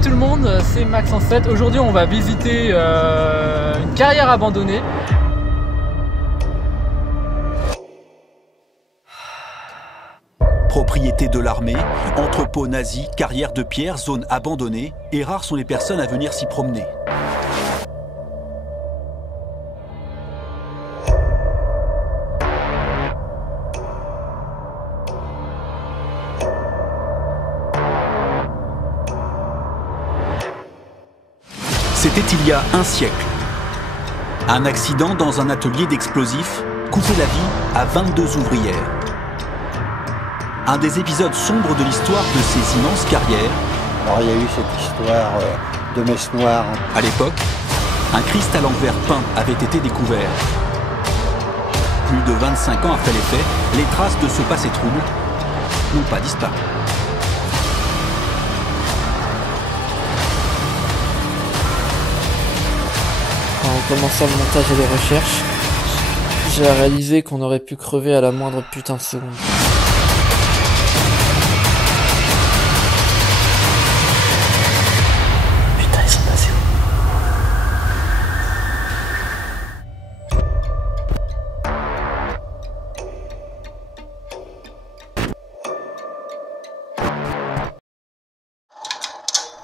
Salut tout le monde, c'est Max en 7. Aujourd'hui on va visiter une carrière abandonnée. Propriété de l'armée, entrepôt nazi, carrière de pierre, zone abandonnée, et rares sont les personnes à venir s'y promener. C'était il y a un siècle. Un accident dans un atelier d'explosifs coûtait la vie à 22 ouvrières. Un des épisodes sombres de l'histoire de ces immenses carrières. Alors il y a eu cette histoire de messe noire. À l'époque, un cristal en verre peint avait été découvert. Plus de 25 ans après les faits, les traces de ce passé trouble n'ont pas disparu. En commençant le montage et les recherches, j'ai réalisé qu'on aurait pu crever à la moindre putain de seconde. Putain, ils sont passés où?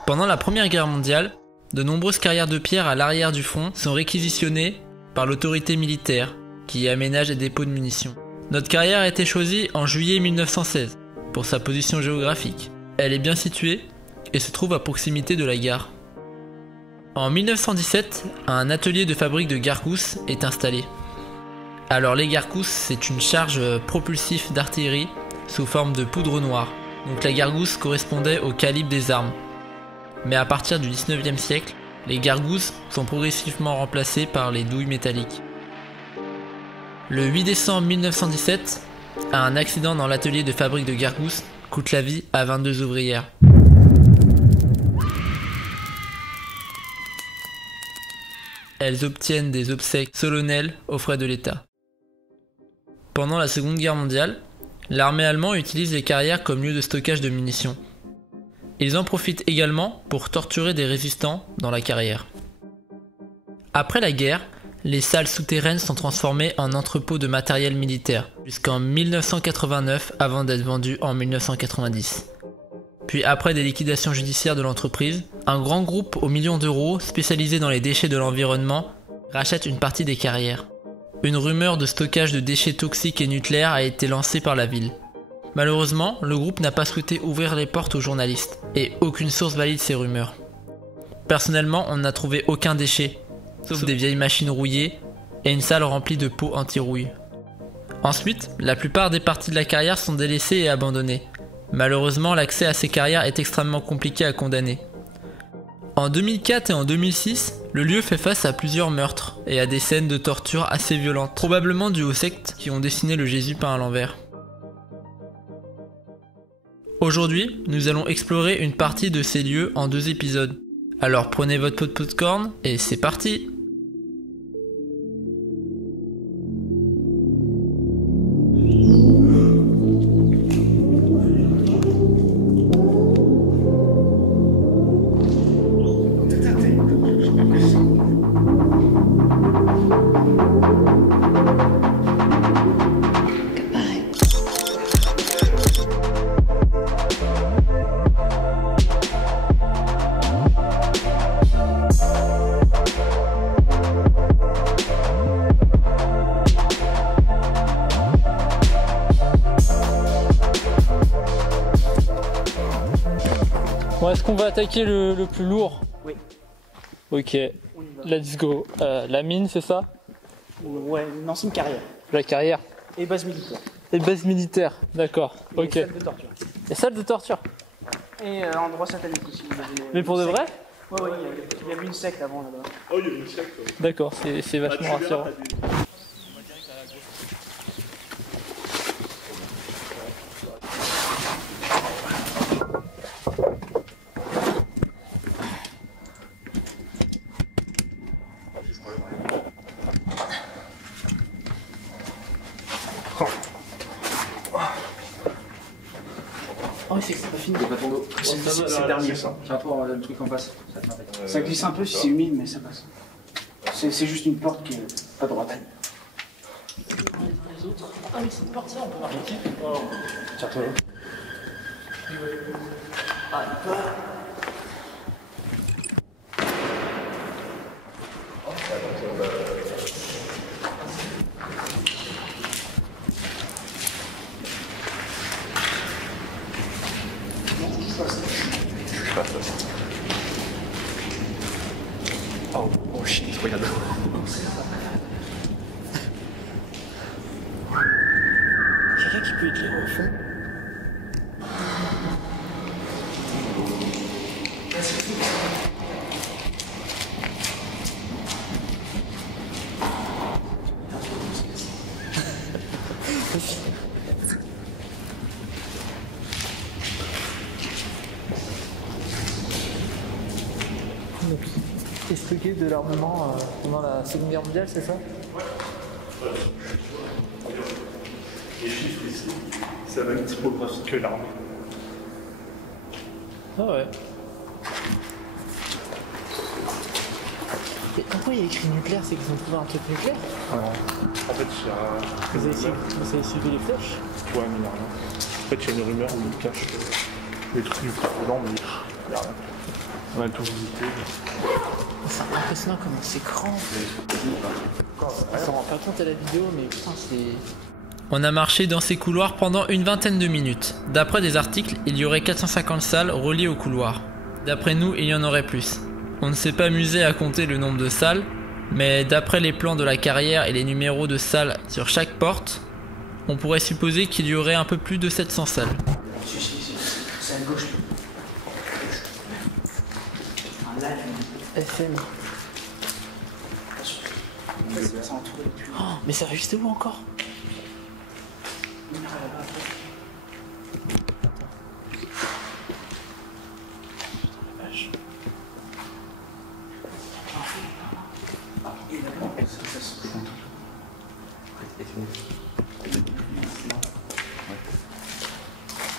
Pendant la Première Guerre mondiale, de nombreuses carrières de pierre à l'arrière du front sont réquisitionnées par l'autorité militaire qui y aménage des dépôts de munitions. Notre carrière a été choisie en juillet 1916 pour sa position géographique. Elle est bien située et se trouve à proximité de la gare. En 1917, un atelier de fabrique de gargousses est installé. Alors les gargousses, c'est une charge propulsive d'artillerie sous forme de poudre noire. Donc la gargousse correspondait au calibre des armes. Mais à partir du 19e siècle, les gargousses sont progressivement remplacées par les douilles métalliques. Le 8 décembre 1917, un accident dans l'atelier de fabrique de gargousses coûte la vie à 22 ouvrières. Elles obtiennent des obsèques solennelles aux frais de l'État. Pendant la Seconde Guerre mondiale, l'armée allemande utilise les carrières comme lieu de stockage de munitions. Ils en profitent également pour torturer des résistants dans la carrière. Après la guerre, les salles souterraines sont transformées en entrepôts de matériel militaire jusqu'en 1989 avant d'être vendues en 1990. Puis après des liquidations judiciaires de l'entreprise, un grand groupe aux millions d'euros spécialisé dans les déchets de l'environnement rachète une partie des carrières. Une rumeur de stockage de déchets toxiques et nucléaires a été lancée par la ville. Malheureusement, le groupe n'a pas souhaité ouvrir les portes aux journalistes, et aucune source valide ces rumeurs. Personnellement, on n'a trouvé aucun déchet, sauf des vieilles machines rouillées et une salle remplie de pots anti-rouille. Ensuite, la plupart des parties de la carrière sont délaissées et abandonnées. Malheureusement, l'accès à ces carrières est extrêmement compliqué à condamner. En 2004 et en 2006, le lieu fait face à plusieurs meurtres et à des scènes de torture assez violentes, probablement dues aux sectes qui ont dessiné le Jésus peint à l'envers. Aujourd'hui, nous allons explorer une partie de ces lieux en 2 épisodes. Alors prenez votre pot de popcorn et c'est parti! Bon, est-ce qu'on va attaquer le plus lourd? Oui. Ok, let's go. La mine, c'est ça? Ouais, une ancienne carrière. La carrière. Et base militaire. Et base militaire, d'accord. Et Ok. salle de torture. Et salle de torture. Et endroit satanique aussi. Mais pour de vrai? Ouais, il y avait une secte avant là-bas. Oh, il y a une secte. D'accord, c'est vachement rassurant. Oh, c'est pas fini, il n'y a pas ton dos. c'est dernier. Tiens, toi, le truc en face. Ça glisse un peu si c'est humide, mais ça passe. C'est juste une porte qui est pas droite. Ah oui, c'est une porte, ça, on peut marcher dessus. Tiens-toi là. Ah, il peut. Oh shit, regarde. Quelqu'un qui peut éclairer au fond. Donc, expliquer de l'armement pendant la Seconde Guerre mondiale, c'est ça? Les chiffres ici, c'est la même typographie que l'armée. Ah ouais. Et pourquoi il y a écrit nucléaire? C'est qu'ils ont trouvé un truc nucléaire? En fait, il y a... Vous avez suivi les flèches? Ouais, mais il n'y a rien. En fait, il y a une rumeur où ils cachent les trucs nucléaires dedans, mais il n'y a rien. On a tout visité. C'est impressionnant comment c'est grand. On s'en rend pas compte à la vidéo, mais putain, c'est... On a marché dans ces couloirs pendant une vingtaine de minutes. D'après des articles, il y aurait 450 salles reliées au couloir. D'après nous, il y en aurait plus. On ne s'est pas amusé à compter le nombre de salles, mais d'après les plans de la carrière et les numéros de salles sur chaque porte, on pourrait supposer qu'il y aurait un peu plus de 700 salles. C'est à gauche. Un live. FM. C'est entouré de plus. Oh, mais ça va juste où encore?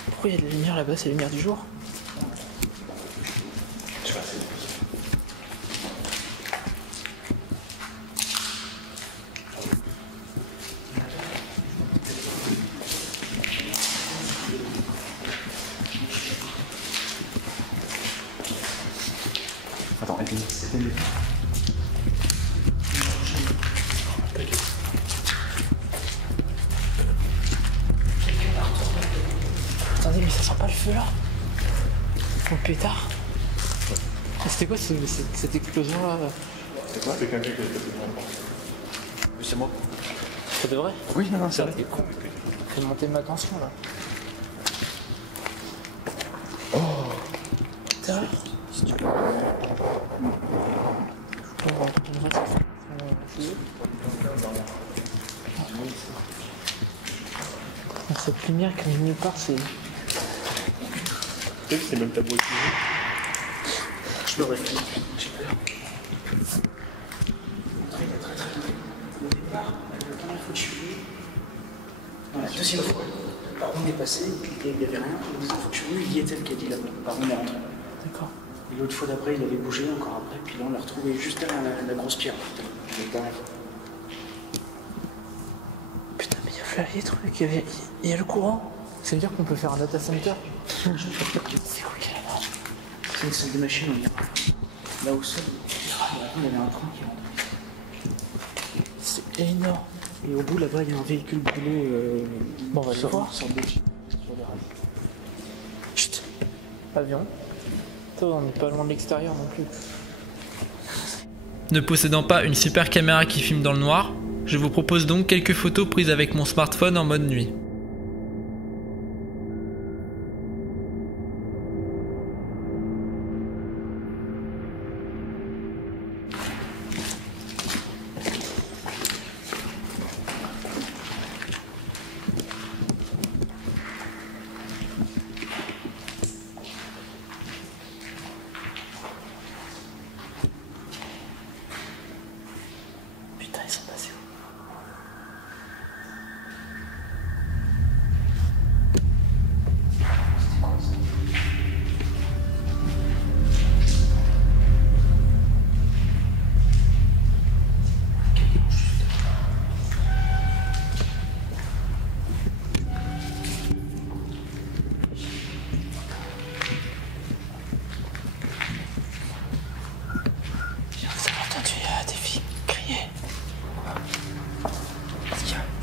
Pourquoi il y a de la lumière là-bas? C'est la lumière du jour? Attends, éteins-le. Attendez, mais ça sent pas le feu là? Au pétard? C'était quoi cette explosion là? C'est quoi? C'est quelqu'un qui a fait Oui, c'est moi. Ça devrait? Oui, non, c'est vrai. J'ai monté ma tension là. Oh putain. Cette lumière qui vient de nulle part, c'est... Peut-être que c'est même ta boîte. Je me réfléchis. J'ai peur. Au départ, la première fois que je suis venu, dans la deuxième fois, par où on est passé, il n'y avait rien. La deuxième fois que je suis venu, il y était le caddie là-bas, par où on est rentré. D'accord. Et l'autre fois d'après, il avait bougé encore après, puis là on l'a retrouvé juste derrière la grosse pierre. La dernière fois. Putain, mais il y a plein les trucs, il y a le courant. Ça veut dire qu'on peut faire un data center. C'est quoi qu'il y a là-bas? C'est une salle de machine, on ira. Là au sol, il y avait un train qui rentrait. C'est énorme. Et au bout là-bas, il y a un véhicule brûlé. Bon, on va le voir. Sur des sur les rails. Chut. Avion. Toi, on n'est pas loin de l'extérieur non plus. Ne possédant pas une super caméra qui filme dans le noir, je vous propose donc quelques photos prises avec mon smartphone en mode nuit. Putain, ils sont passés où?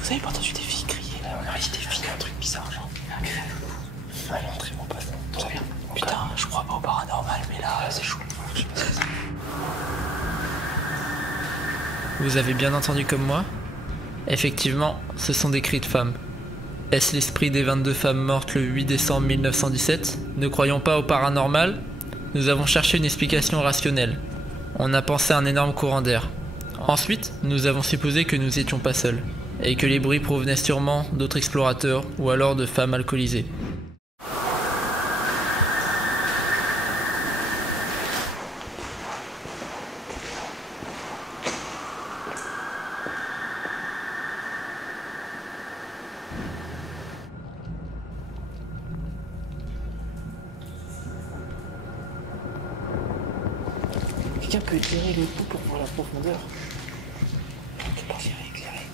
Vous avez pas entendu des filles crier là? On a dit des filles, un truc bizarre genre. Allez, entrez mon pote. Très bien. Putain, je crois pas au paranormal, mais là, c'est chaud. Je sais pas ce que c'est. Vous avez bien entendu comme moi? Effectivement, ce sont des cris de femmes. Est-ce l'esprit des 22 femmes mortes le 8 décembre 1917? Ne croyons pas au paranormal? Nous avons cherché une explication rationnelle. On a pensé à un énorme courant d'air. Ensuite, nous avons supposé que nous n'étions pas seuls, et que les bruits provenaient sûrement d'autres explorateurs ou alors de femmes alcoolisées. Quelqu'un peut éclairer le coup pour voir la profondeur? Je peux pas éclairer.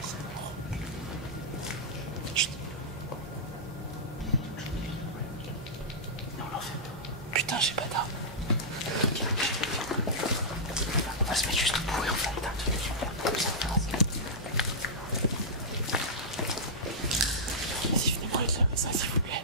C'est mort. Chut. Non, on l'en fait pas. Putain, j'ai pas d'arme. On va se mettre juste au bout et on va éteindre tout de suite. Vas-y, venez-moi éclairer ça, s'il vous plaît.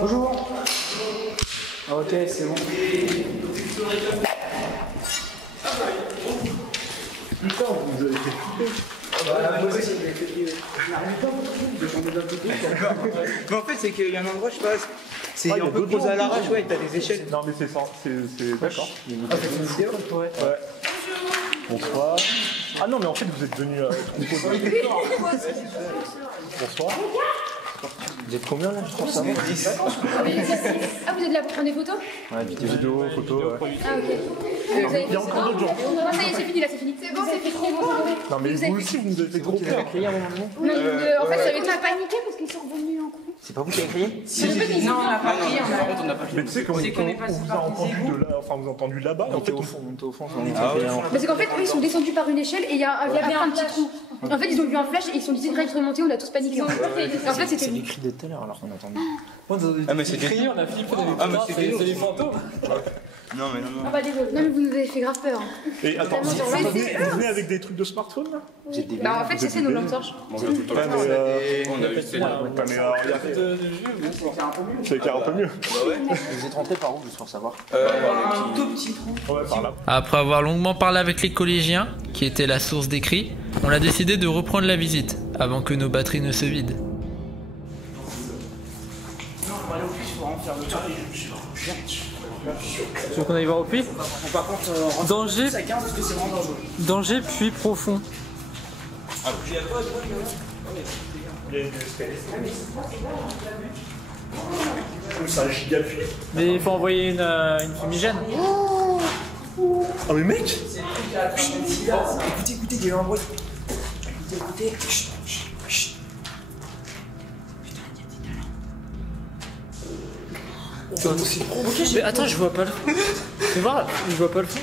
Bonjour. Ok, c'est bon. Putain, vous avez fait flipper. Moi aussi, j'ai fait flipper. Je n'arrive pas de changer d'un côté. Mais en fait, c'est qu'il y a un endroit, je sais pas. C'est un peu posé à l'arrache, ouais, t'as des échelles. Non, mais c'est ça, c'est d'accord. Ah, c'est une vidéo, ouais. Bonsoir. Ah non, mais en fait, vous êtes venu Bonsoir. Vous êtes combien là? Je crois que ça va. 10. Ah, vous êtes là pour prendre des photos? Ouais, vidéo, photo. Ah, ok. Il y a encore d'autres gens. Non, ça y est, c'est fini là, c'est fini. C'est bon, c'est fini. Non, mais vous aussi, vous nous avez fait trop peur. Non, en fait, j'avais pas paniqué parce qu'ils sont revenus en courant. C'est pas vous qui avez crié? Non, on n'a pas crié, on a... Mais tu sais, quand on C'est qu'on est passé vous a par des entendu égouts. de là, enfin, vous a entendu là-bas, et en fait, On était au fond, on était Parce qu'en fait, eux, ils sont descendus par une échelle et il y avait un petit trou. En fait, ils ont vu un flash et ils sont dit direct remonter, on a tous paniqué. Et en fait, c'était C'est lui. les cris de tout à l'heure alors qu'on a entendu. Ah, mais c'était crié, on a flippé, on a vu c'est des fantômes. Non, mais non, Ah bah désolé. Non, mais vous nous avez fait grave peur. Et attends, Tellement sur vous la- venez avec des trucs de smartphone là? vous êtes des Bah en fait, c'est nos lampes torches. Ouais, mais c'est éclairé un peu mieux. Vous êtes rentrés par où, juste pour savoir? Un tout petit trou. Ouais, par là. Après avoir longuement parlé avec les collégiens, qui étaient la source des cris, on a décidé de reprendre la visite, avant que nos batteries ne se vident. Tu veux qu'on aille voir au puits? Par contre, Danger, ça 15 parce que c'est vraiment dangereux. danger, puits profond. C'est un giga puits. Mais il faut envoyer une fumigène. Ah, mais mec! Écoutez, il y a eu un bruit. Écoutez. Chut, chut, chut. Mais attends, je vois pas le fond. Tu vois, je vois pas le fond.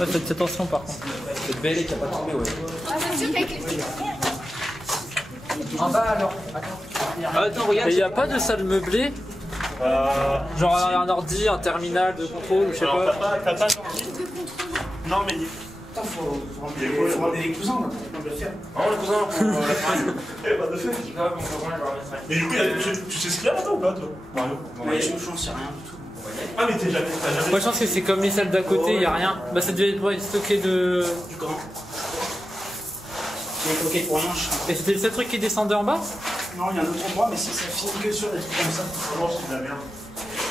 Ouais, faites attention par contre. Cette belle qui a pas tombé, ouais. Ah, c'est sûr qu'avec les... En bas alors. Attends, regarde. Et il n'y a pas de salle meublée? Genre un ordi, un terminal de contrôle, ou je sais Alors, pas. t'as pas un ordi? Non, mais. Attends, faut ramener les cousins, là. On va le faire. Non, les cousins, eh, bah, de fait. Mais du coup, tu sais ce qu'il y a là-dedans ou pas, toi, Mario? Mais je ne sais rien du tout. Ah, mais t'as jamais. Moi je pense que c'est comme les salles d'à côté, il n'y a rien. Bah ça devait être stocké de... Du grand. J'ai bloqué pour rien, je... Et c'était le seul truc qui descendait en bas? Non, il y a un autre endroit, mais ça finit que sur des trucs comme ça. Vraiment, c'est de la merde.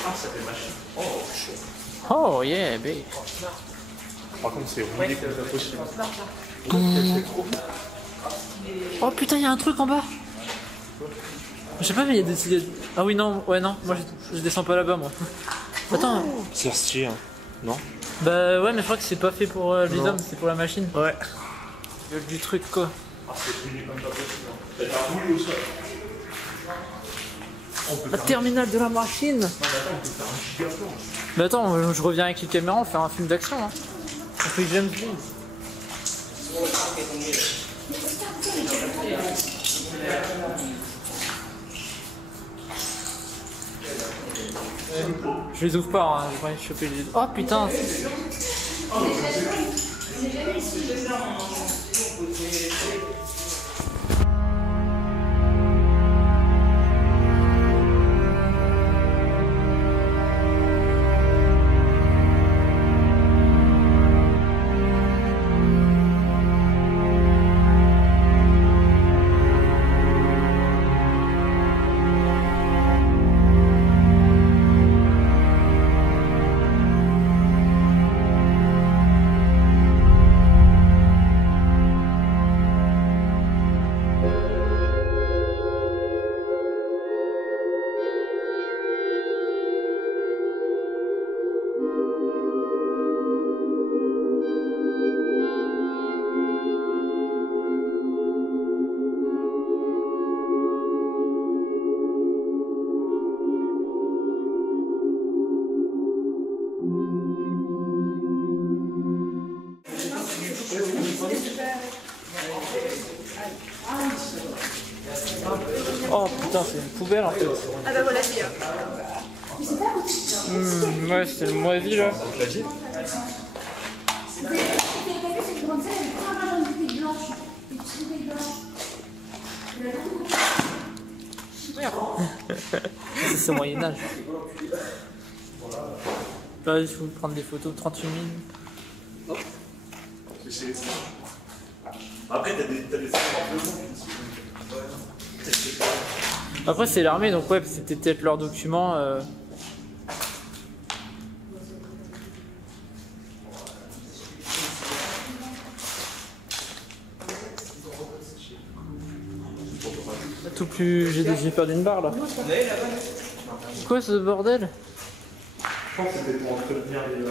Ah, ça fait machine. Oh, chaud. Oh yeah, babe. Par contre, c'est rouillé comme pas possible. Oh putain, il y a un truc en bas. Je sais pas, mais il y a des... Ah oui, non, ouais, non, moi je descends pas là-bas, moi. Attends. C'est stylé, hein. Non? Bah ouais, mais je crois que c'est pas fait pour les hommes, c'est pour la machine. Ouais. Il y a du truc, quoi. Ah, c'est rouillé comme pas possible. T'as un rouillé au sol. La terminale de la machine. Mais attends, je reviens avec les caméras, on fait un film d'action, hein. On fait James Bond. Je les ouvre pas, hein. Je vais choper les... Oh putain. Oh putain, c'est une poubelle en fait. Ah bah voilà, c'est... Ouais, c'est le moisi là. C'est au Moyen-Âge. Là, il faut prendre des photos de 38 000. Après, t'as des Après, c'est l'armée, donc ouais, c'était peut-être leurs documents. Tout plus, j'ai perdu une barre là. Quoi ce bordel? Je pense que c'était pour entretenir les.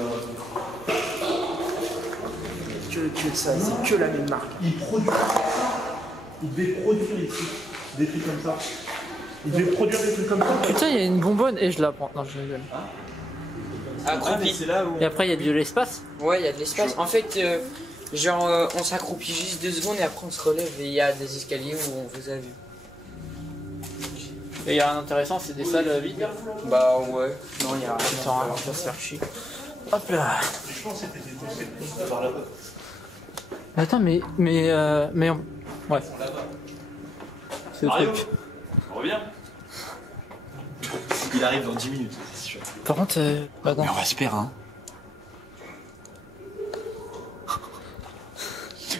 Que ça, c'est que la même marque. Ils produisent. Ils devaient produire des trucs comme ça. Ils devaient produire des trucs comme ça. Putain, il y a une bonbonne et je la prends. Non, je rigole. Accroupi. Et après, il y a de l'espace. Ouais, il y a de l'espace. En fait, genre, on s'accroupit juste 2 secondes et après on se relève et il y a des escaliers où on vous a vu. Et il y a rien d'intéressant, c'est des salles vides. Bah ouais. Non, il y a rien. On va se faire chier. Hop là. Je pense que c'était des par là-bas. Attends, mais ouais. C'est le truc. Reviens. Il arrive dans 10 minutes, c'est sûr. Par contre, attends. Mais on va se perdre, hein.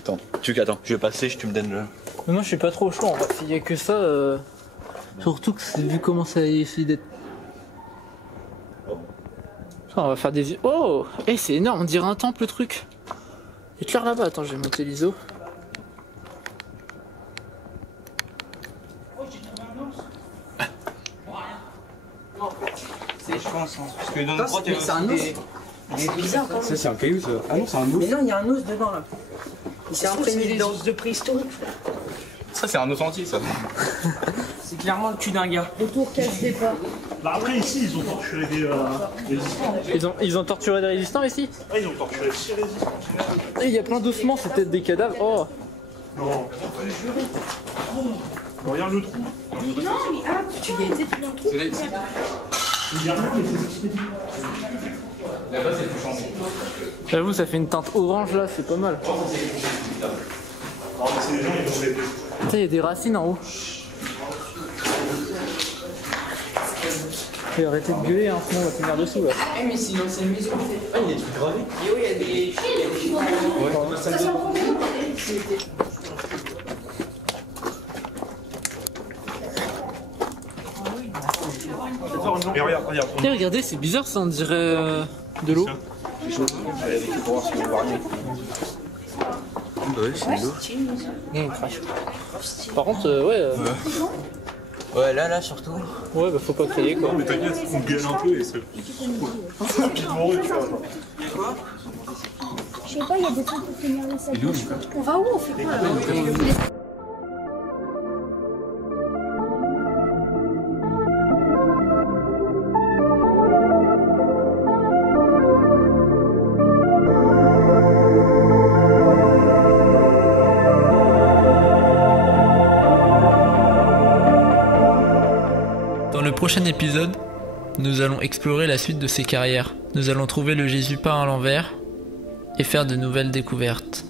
Attends, je vais passer, tu me donnes le. Mais moi, je suis pas trop chaud en vrai. S'il y a que ça, surtout que c'est vu comment ça essaie d'être. Putain, on va faire des. Oh, c'est énorme, on dirait un temple le truc. Il est clair là-bas. Attends, je vais monter l'ISO. C'est je pense. Parce que dans notre droite, C'est un os. C'est bizarre quand même. Ça, c'est un caillou, ça. Ah non, c'est un Mais non, il y a un os dedans là. Il s'est imprégné dedans. de préhistorique. ça c'est un os entier ça. C'est clairement le cul d'un gars. Autour, casse des pas. Bah après ici ils ont torturé des résistants. Ils ont torturé des résistants ici. Ah ils ont torturé 6 résistants. Et il y a plein d'ossements, c'est peut-être des cadavres. Oh. Non. Regarde le trou. Non, mais tu y as été depuis longtemps. Il y a rien qui est Là-bas c'est plus changé. J'avoue, ça fait une teinte orange là, c'est pas mal. Non mais c'est des gens ils ont fait. Putain, il y a des racines en haut. Et arrêtez de gueuler, hein, sinon on va finir dessous là. Eh, mais sinon, c'est une maison. Ah il y a des trucs gravés. Et oui, il y a des. Ça, c'est en premier. Mais regarde. Et regardez, c'est bizarre ça, on dirait de l'eau. Ouais, c'est de l'eau. Par contre, ouais. Ouais, là surtout. Ouais, bah faut pas crier quoi. Mais t'inquiète, on gueule un peu et c'est rapidement tu vois. Je sais pas, il y a des trucs pour finir les sacs. On va où? On fait quoi là? Dans le prochain épisode, nous allons explorer la suite de ses carrières. Nous allons trouver le Jésus peint à l'envers et faire de nouvelles découvertes.